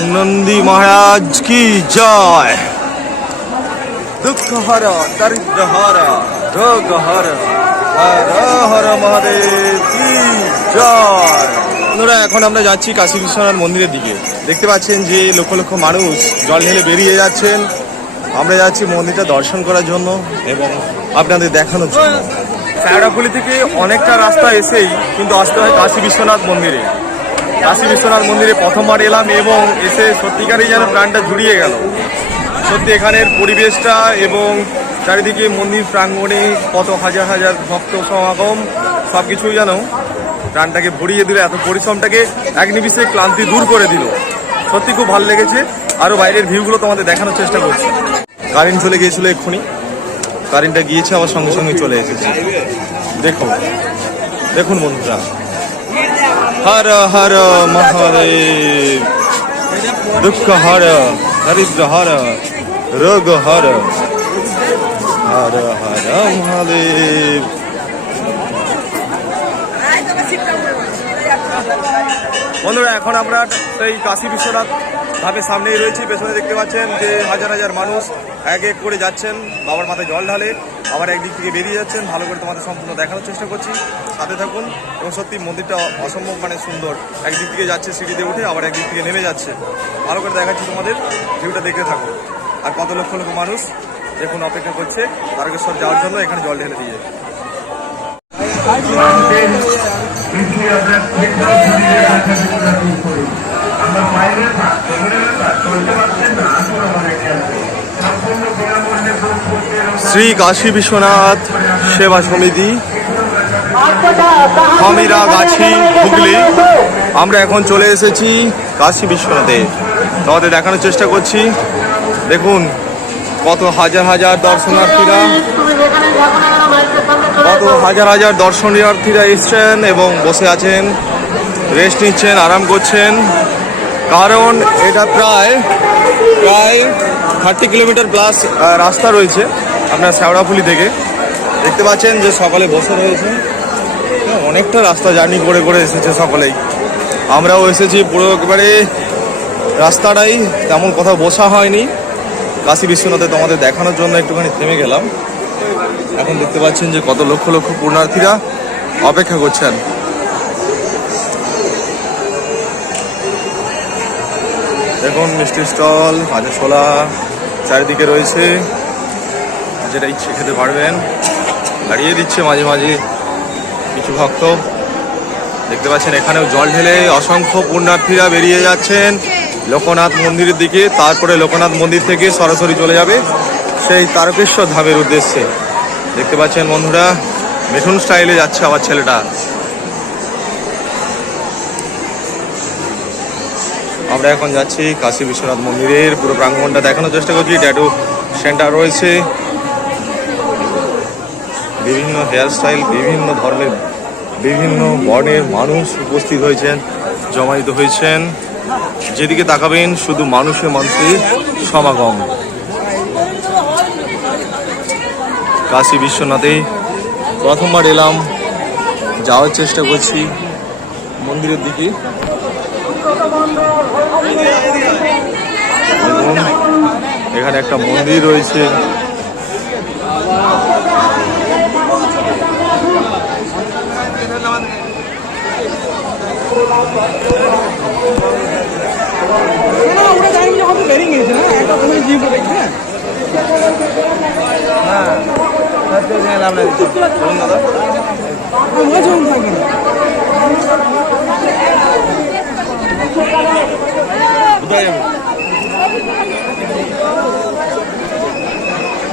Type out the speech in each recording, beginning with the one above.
नंदी महाराज की जय। दुख हर दरिद्र हर रोग हर हर हर महादेव की জয়। বন্ধুরা এখন আমরা যাচ্ছি কাশী বিশ্বনাথ মন্দিরের দিকে। দেখতে পাচ্ছেন যে লক্ষ লক্ষ মানুষ জল ঢেলে বেরিয়ে যাচ্ছেন। আমরা যাচ্ছি মন্দিরটা দর্শন করার জন্য এবং আপনাদের দেখানোর জন্য। শেওড়াফুলি থেকে অনেকটা রাস্তা এসেই কিন্তু আসতে হয় কাশী বিশ্বনাথ মন্দিরে। কাশী বিশ্বনাথ মন্দিরে প্রথমবার এলাম এবং এসে সত্যিকারই যেন প্রাণটা জুড়িয়ে গেল। সত্যি এখানের পরিবেশটা এবং চারিদিকে মন্দির প্রাঙ্গণে কত হাজার হাজার ভক্ত সমাগম সব কিছুই যেন প্রাণটাকে ভরিয়ে দিল। এত পরিশ্রমটাকে এক নিমিষে ক্লান্তি দূর করে দিল। সত্যি খুব ভালো লেগেছে। আরও বাইরের ভিউগুলো তোমাদের দেখানোর চেষ্টা করছি। কারেন্ট চলে গিয়েছিল এক্ষুনি, কারেন্টটা গিয়েছে আবার সঙ্গে সঙ্গে চলে এসেছে। দেখুন দেখুন বন্ধুরা, হর হর মহাদেব, দুঃখ হর দরিদ্র হর রোগ হর হর হর মহাদেব। বন্ধুরা এখন আমরা সেই কাশী বিশ্বনাথ ধামের সামনেই রয়েছি। পেছনে দেখতে পাচ্ছেন যে হাজার হাজার মানুষ এক এক করে যাচ্ছেন বাবার মাথায় জল ঢালে, আবার একদিক থেকে বেরিয়ে যাচ্ছেন। ভালো করে তোমাদের সম্পূর্ণ দেখানোর চেষ্টা করছি, সাথে থাকুন। এবং সত্যি মন্দিরটা অসম্ভব সুন্দর। একদিক থেকে যাচ্ছে সিঁড়িতে উঠে, আবার একদিক থেকে নেমে যাচ্ছে। ভালো করে দেখাচ্ছি তোমাদের, ভিউটা দেখতে থাকুন। আর কত লক্ষ লক্ষ মানুষ দেখুন অপেক্ষা করছে তারকেশ্বর যাওয়ার জন্য এখানে জল ঢেলে দিয়ে। শ্রী কাশী বিশ্বনাথ সেবা সমিতি, হামিরাগাছি, হুগলি। আমরা এখন চলে এসেছি কাশী বিশ্বনাথে। তোমাদের দেখানোর চেষ্টা করছি। দেখুন কত হাজার হাজার দর্শনার্থীরা, কত হাজার হাজার দর্শনার্থীরা এসছেন এবং বসে আছেন, রেস্ট নিচ্ছেন, আরাম করছেন। কারণ এটা প্রায় 30 কিলোমিটার প্লাস রাস্তা রয়েছে আপনার শেওড়াফুলি থেকে। দেখতে পাচ্ছেন যে সকালে বসে রয়েছে, অনেকটা রাস্তা জার্নি করে করে এসেছে সকলেই। আমরাও এসেছি পুরো একেবারে রাস্তাটাই, তেমন কোথাও বসা হয়নি। কাশী বিশ্বনাথে তোমাদের দেখানোর জন্য একটুখানি থেমে গেলাম। এখন দেখতে পাচ্ছেন যে কত লক্ষ লক্ষ পুণ্যার্থীরা অপেক্ষা করছেন। দেখুন মিষ্টি স্টল, ভাজা ছোলা চারিদিকে রয়েছে, যেটা ইচ্ছে খেতে পারবেন। দাঁড়িয়ে দিচ্ছে মাঝে মাঝে কিছু ভক্ত। দেখতে পাচ্ছেন এখানেও জল ঢেলে অসংখ্য পুণ্যার্থীরা বেরিয়ে যাচ্ছেন লোকনাথ মন্দিরের দিকে। তারপরে লোকনাথ মন্দির থেকে সরাসরি চলে যাবে সেই তারকেশ্বর ধামের উদ্দেশ্যে। দেখতে পাচ্ছেন বন্ধুরা, মিঠুন স্টাইলে যাচ্ছে আমার ছেলেটা। আমরা এখন যাচ্ছি কাশী বিশ্বনাথ মন্দিরের পুরো প্রাঙ্গণটা দেখানোর চেষ্টা করছি। ট্যাটু সেন্টার রয়েছে, বিভিন্ন হেয়ার স্টাইল, বিভিন্ন ধর্মের বিভিন্ন বর্ণের মানুষ উপস্থিত হয়েছেন, জমায়েত হয়েছেন। যেদিকে তাকাবেন শুধু মানুষের সমাগম। কাশী বিশ্বনাথে প্রথমবার এলাম, যাওয়ার চেষ্টা করছি মন্দিরের দিকে। দেখুন এখানে একটা মন্দির রয়েছে।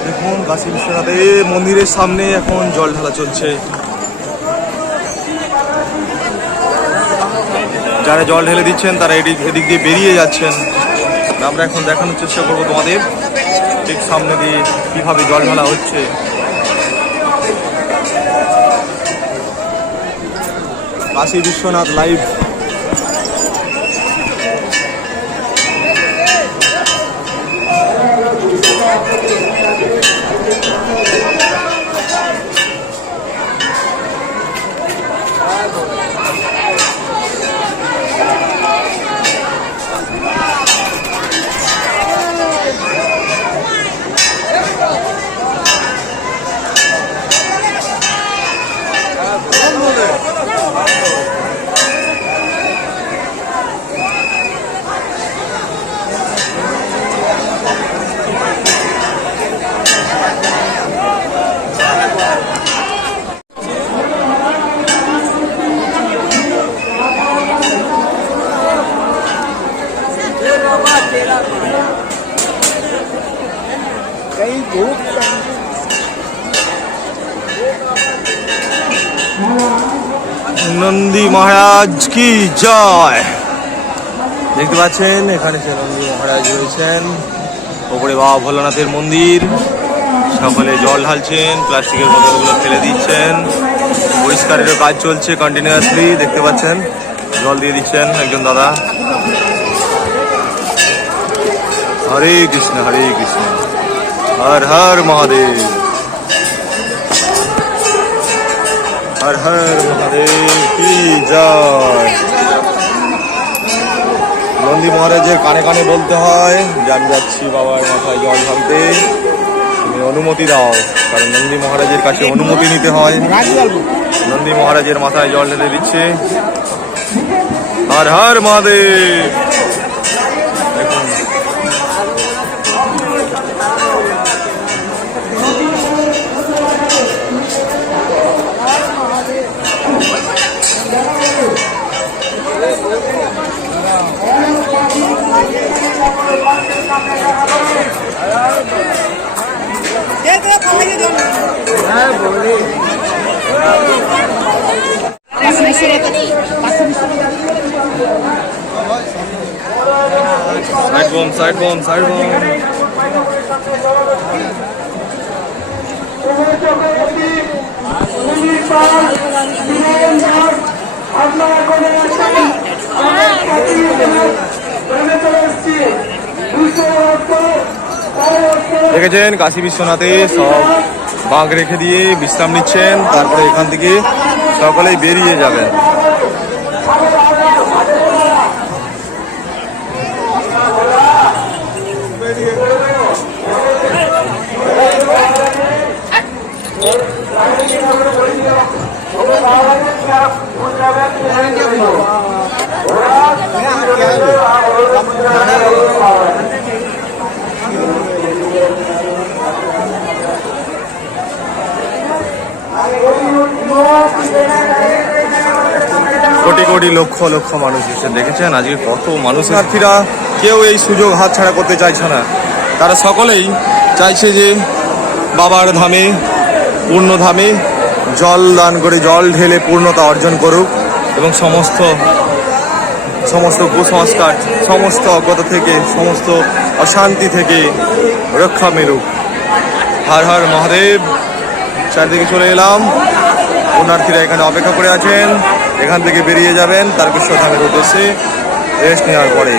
দেখুন কাশী বিশ্বনাথে মন্দিরের সামনে এখন জল ঢালা চলছে। যারা জল ঢেলে দিচ্ছেন তারা এদিক দিয়ে বেরিয়ে যাচ্ছেন। আমরা এখন দেখানোর চেষ্টা করবো তোমাদের ঠিক সামনে দিয়ে কিভাবে জল ঢালা হচ্ছে। কাশী বিশ্বনাথ লাইভ। নন্দী মহারাজ কি জয়। দেখতে পাচ্ছেন এখানে সে নন্দী মহারাজ রয়েছেন। ওপরে বাবা ভোলানাথের মন্দির। সকলে জল ঢালছেন, প্লাস্টিকের বোতলগুলো ফেলে দিচ্ছেন। পরিষ্কারেরও কাজ চলছে কন্টিনিউয়াসলি, দেখতে পাচ্ছেন। জল দিয়ে দিচ্ছেন একজন দাদা। হরে কৃষ্ণ হরে কৃষ্ণ, হর হর মহাদেব, হর হর মহাদেব কি জয়। নন্দী মহারাজের কানে কানে বলতে হয় যে আমি যাচ্ছি বাবার মাথায় জল ঢালতে, তুমি অনুমতি দাও। কারণ নন্দী মহারাজের কাছে অনুমতি নিতে হয়। নন্দী মহারাজের মাথায় জল ঢেলে দিচ্ছে। হর হর মহাদেব। দেখুন সাইড বোম সাইড বোম। দেখেছেন কাশী বিশ্বনাথে সব বাঘ রেখে দিয়ে বিশ্রাম নিচ্ছেন, তারপরে এখান থেকে সকলেই বেরিয়ে যাবেন। কোটি কোটি লক্ষ লক্ষ মানুষ এসে দেখেছেন আজকে কত মানুষার্থীরা। কেউ এই সুযোগ হাতছাড়া করতে চাইছে না। তারা সকলেই চাইছে যে বাবার ধামে, পূর্ণ ধামে জল দান করে, জল ঢেলে পূর্ণতা অর্জন করুক এবং সমস্ত কুসংস্কার, সমস্ত অজ্ঞতা থেকে, সমস্ত অশান্তি থেকে রক্ষা মিলুক। হর হর মহাদেব। চারদিকে চলে এলাম, পুণ্যার্থীরা এখানে অপেক্ষা করে আছেন। এখান থেকে বেরিয়ে যাবেন তারকেশ্বর ধামের উদ্দেশ্যে রেস্ট নেওয়ার পরে।